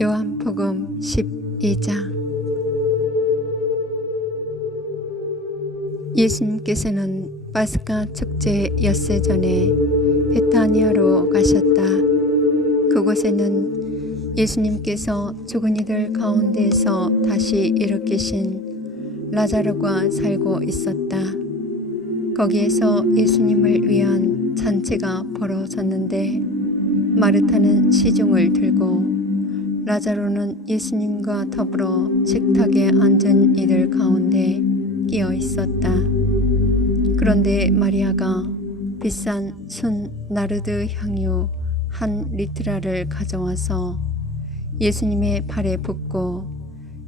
요한복음 12장. 예수님께서는 파스카 축제 엿새 전에 베타니아로 가셨다. 그곳에는 예수님께서 죽은 이들 가운데에서 다시 일으키신 라자로가 살고 있었다. 거기에서 예수님을 위한 잔치가 벌어졌는데 마르타는 시중을 들고 라자로는 예수님과 더불어 식탁에 앉은 이들 가운데 끼어 있었다. 그런데 마리아가 비싼 순 나르드 향유 1리트라를 가져와서 예수님의 발에 붓고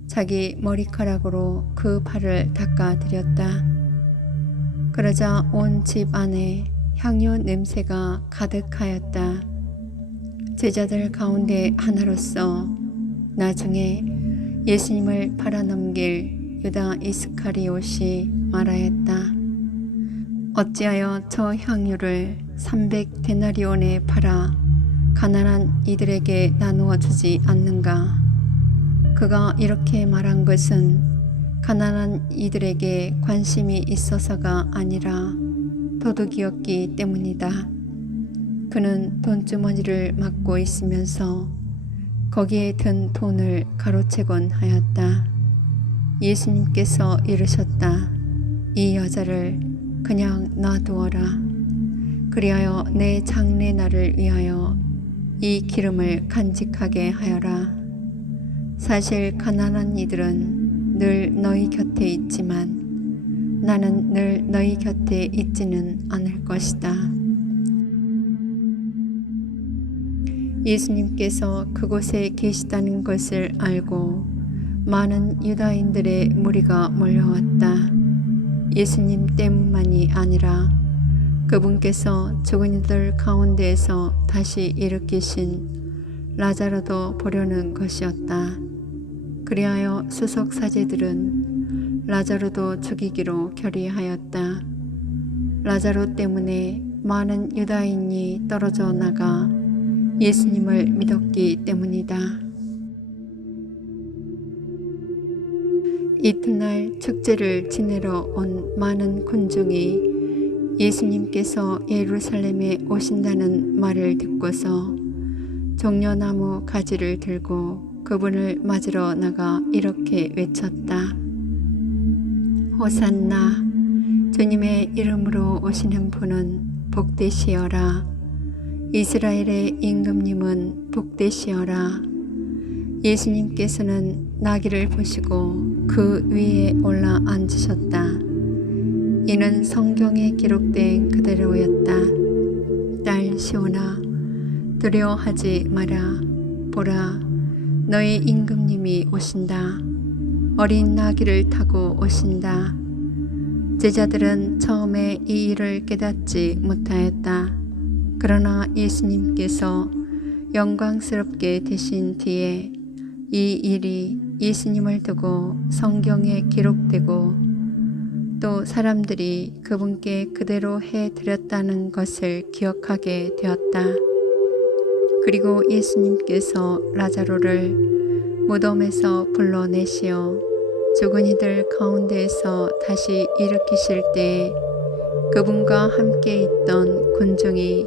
자기 머리카락으로 그 발을 닦아드렸다. 그러자 온 집 안에 향유 냄새가 가득하였다. 제자들 가운데 하나로서 나중에 예수님을 팔아넘길 유다 이스카리옷이 말하였다. 어찌하여 저 향유를 300데나리온에 팔아 가난한 이들에게 나누어 주지 않는가? 그가 이렇게 말한 것은 가난한 이들에게 관심이 있어서가 아니라 도둑이었기 때문이다. 그는 돈주머니를 막고 있으면서 거기에 든 돈을 가로채곤 하였다. 예수님께서 이르셨다. 이 여자를 그냥 놔두어라. 그리하여 내 장례날을 위하여 이 기름을 간직하게 하여라. 사실 가난한 이들은 늘 너희 곁에 있지만 나는 늘 너희 곁에 있지는 않을 것이다. 예수님께서 그곳에 계시다는 것을 알고 많은 유다인들의 무리가 몰려왔다. 예수님 때문만이 아니라 그분께서 죽은 이들 가운데에서 다시 일으키신 라자로도 보려는 것이었다. 그리하여 수석 사제들은 라자로도 죽이기로 결의하였다. 라자로 때문에 많은 유다인이 떨어져 나가 예수님을 믿었기 때문이다. 이튿날 축제를 지내러 온 많은 군중이 예수님께서 예루살렘에 오신다는 말을 듣고서 종려나무 가지를 들고 그분을 맞으러 나가 이렇게 외쳤다. 호산나, 주님의 이름으로 오시는 분은 복되시어라. 이스라엘의 임금님은 복되시어라. 예수님께서는 나귀를 보시고 그 위에 올라 앉으셨다. 이는 성경에 기록된 그대로였다. 딸 시온아, 두려워하지 마라. 보라, 너희 임금님이 오신다. 어린 나귀를 타고 오신다. 제자들은 처음에 이 일을 깨닫지 못하였다. 그러나 예수님께서 영광스럽게 되신 뒤에 이 일이 예수님을 두고 성경에 기록되고 또 사람들이 그분께 그대로 해드렸다는 것을 기억하게 되었다. 그리고 예수님께서 라자로를 무덤에서 불러내시어 죽은 이들 가운데에서 다시 일으키실 때에 그분과 함께 있던 군중이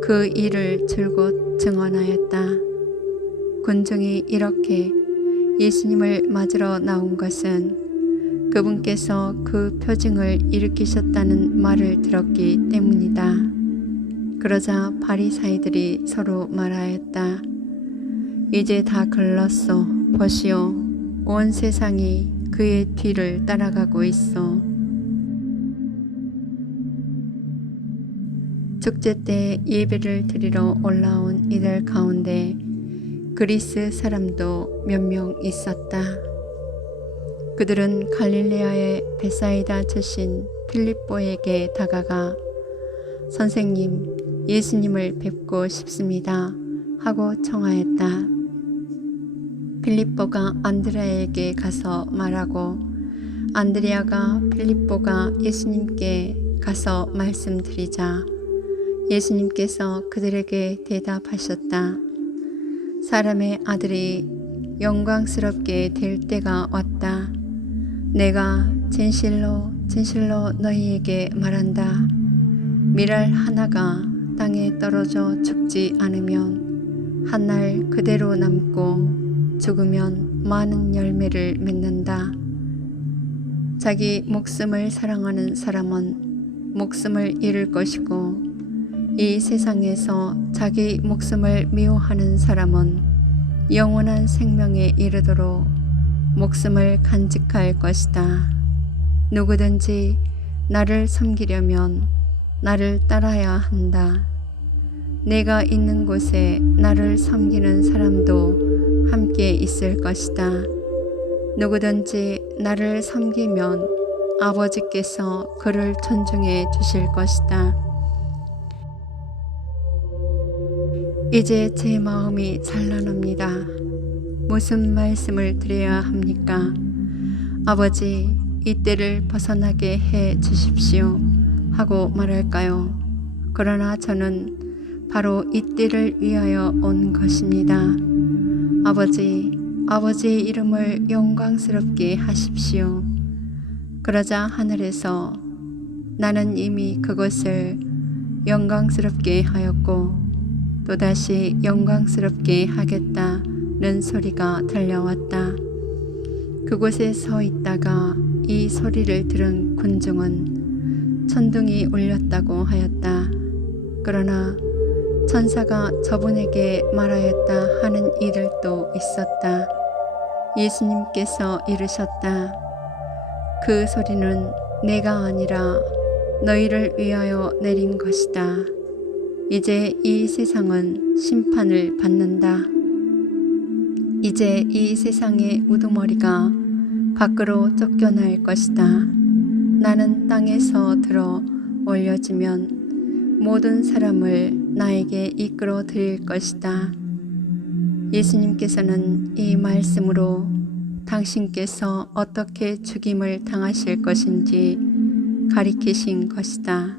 그 일을 줄곧 증언하였다. 군중이 이렇게 예수님을 맞으러 나온 것은 그분께서 그 표징을 일으키셨다는 말을 들었기 때문이다. 그러자 바리사이들이 서로 말하였다. 이제 다 글렀소. 보시오. 온 세상이 그의 뒤를 따라가고 있어. 축제 때 예배를 드리러 올라온 이들 가운데 그리스 사람도 몇 명 있었다. 그들은 갈릴레아의 베사이다 출신 필립보에게 다가가 선생님, 예수님을 뵙고 싶습니다 하고 청하였다. 필립보가 안드레아에게 가서 말하고 안드레아가 필립보가 예수님께 가서 말씀드리자 예수님께서 그들에게 대답하셨다. 사람의 아들이 영광스럽게 될 때가 왔다. 내가 진실로 진실로 너희에게 말한다. 밀알 하나가 땅에 떨어져 죽지 않으면 한 날 그대로 남고 죽으면 많은 열매를 맺는다. 자기 목숨을 사랑하는 사람은 목숨을 잃을 것이고 이 세상에서 자기 목숨을 미워하는 사람은 영원한 생명에 이르도록 목숨을 간직할 것이다. 누구든지 나를 섬기려면 나를 따라야 한다. 내가 있는 곳에 나를 섬기는 사람도 함께 있을 것이다. 누구든지 나를 섬기면 아버지께서 그를 존중해 주실 것이다. 이제 제 마음이 찬란합니다. 무슨 말씀을 드려야 합니까? 아버지, 이 때를 벗어나게 해 주십시오 하고 말할까요? 그러나 저는 바로 이 때를 위하여 온 것입니다. 아버지, 아버지의 이름을 영광스럽게 하십시오. 그러자 하늘에서 나는 이미 그것을 영광스럽게 하였고 또다시 영광스럽게 하겠다는 소리가 들려왔다. 그곳에 서 있다가 이 소리를 들은 군중은 천둥이 울렸다고 하였다. 그러나 천사가 저분에게 말하였다 하는 이들도 있었다. 예수님께서 이르셨다. 그 소리는 내가 아니라 너희를 위하여 내린 것이다. 이제 이 세상은 심판을 받는다. 이제 이 세상의 우두머리가 밖으로 쫓겨날 것이다. 나는 땅에서 들어 올려지면 모든 사람을 나에게 이끌어 드릴 것이다. 예수님께서는 이 말씀으로 당신께서 어떻게 죽임을 당하실 것인지 가리키신 것이다.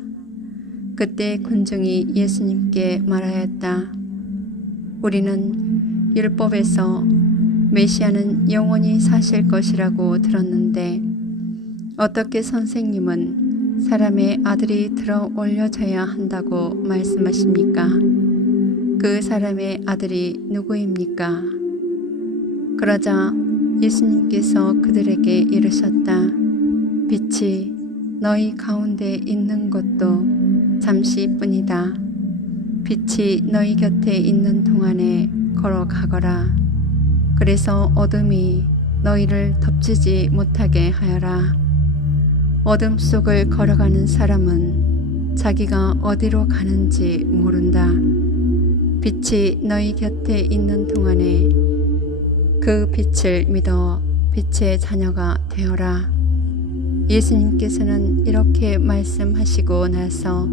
그때 군중이 예수님께 말하였다. 우리는 율법에서 메시아는 영원히 사실 것이라고 들었는데 어떻게 선생님은 사람의 아들이 들어 올려져야 한다고 말씀하십니까? 그 사람의 아들이 누구입니까? 그러자 예수님께서 그들에게 이르셨다. 빛이 너희 가운데 있는 것도 잠시뿐이다. 빛이 너희 곁에 있는 동안에 걸어가거라. 그래서 어둠이 너희를 덮치지 못하게 하여라. 어둠 속을 걸어가는 사람은 자기가 어디로 가는지 모른다. 빛이 너희 곁에 있는 동안에 그 빛을 믿어 빛의 자녀가 되어라. 예수님께서는 이렇게 말씀하시고 나서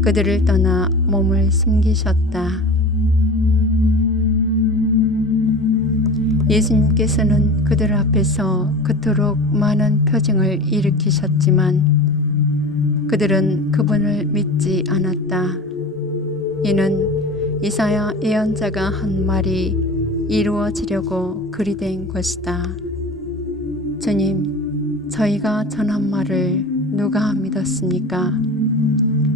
그들을 떠나 몸을 숨기셨다. 예수님께서는 그들 앞에서 그토록 많은 표징을 일으키셨지만 그들은 그분을 믿지 않았다. 이는 이사야 예언자가 한 말이 이루어지려고 그리 된 것이다. 주님, 저희가 전한 말을 누가 믿었습니까?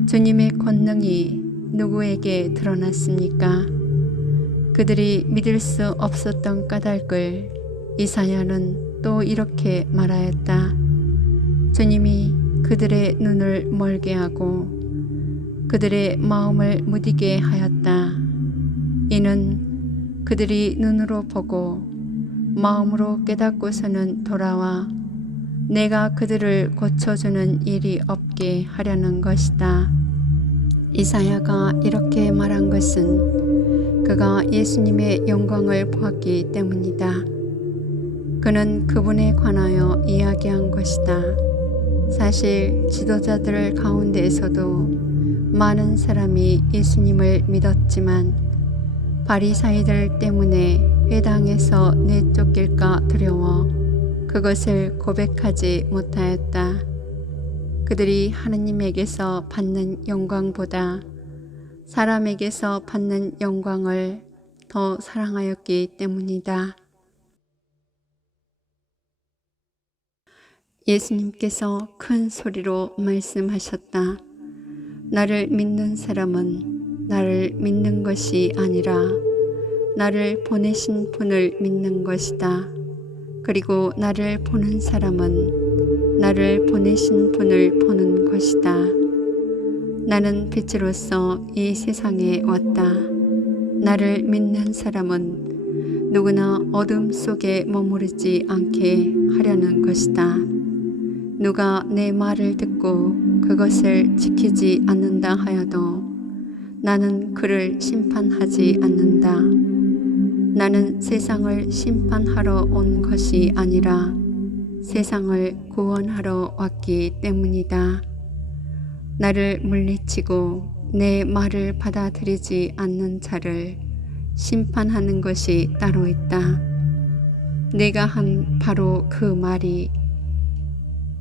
주님의 권능이 누구에게 드러났습니까? 그들이 믿을 수 없었던 까닭을 이사야는 또 이렇게 말하였다. 주님이 그들의 눈을 멀게 하고 그들의 마음을 무디게 하였다. 이는 그들이 눈으로 보고 마음으로 깨닫고서는 돌아와 내가 그들을 고쳐주는 일이 없게 하려는 것이다. 이사야가 이렇게 말한 것은 그가 예수님의 영광을 보았기 때문이다. 그는 그분에 관하여 이야기한 것이다. 사실 지도자들 가운데에서도 많은 사람이 예수님을 믿었지만 바리사이들 때문에 회당에서 내쫓길까 두려워 그것을 고백하지 못하였다. 그들이 하느님에게서 받는 영광보다 사람에게서 받는 영광을 더 사랑하였기 때문이다. 예수님께서 큰 소리로 말씀하셨다. 나를 믿는 사람은 나를 믿는 것이 아니라 나를 보내신 분을 믿는 것이다. 그리고 나를 보는 사람은 나를 보내신 분을 보는 것이다. 나는 빛으로서 이 세상에 왔다. 나를 믿는 사람은 누구나 어둠 속에 머무르지 않게 하려는 것이다. 누가 내 말을 듣고 그것을 지키지 않는다 하여도 나는 그를 심판하지 않는다. 나는 세상을 심판하러 온 것이 아니라 세상을 구원하러 왔기 때문이다. 나를 물리치고 내 말을 받아들이지 않는 자를 심판하는 것이 따로 있다. 내가 한 바로 그 말이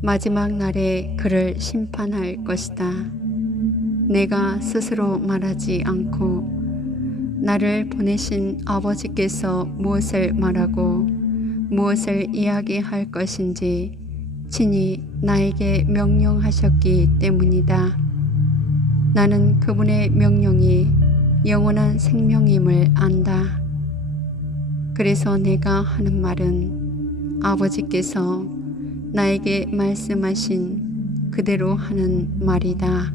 마지막 날에 그를 심판할 것이다. 내가 스스로 말하지 않고 나를 보내신 아버지께서 무엇을 말하고 무엇을 이야기할 것인지 친히 나에게 명령하셨기 때문이다. 나는 그분의 명령이 영원한 생명임을 안다. 그래서 내가 하는 말은 아버지께서 나에게 말씀하신 그대로 하는 말이다.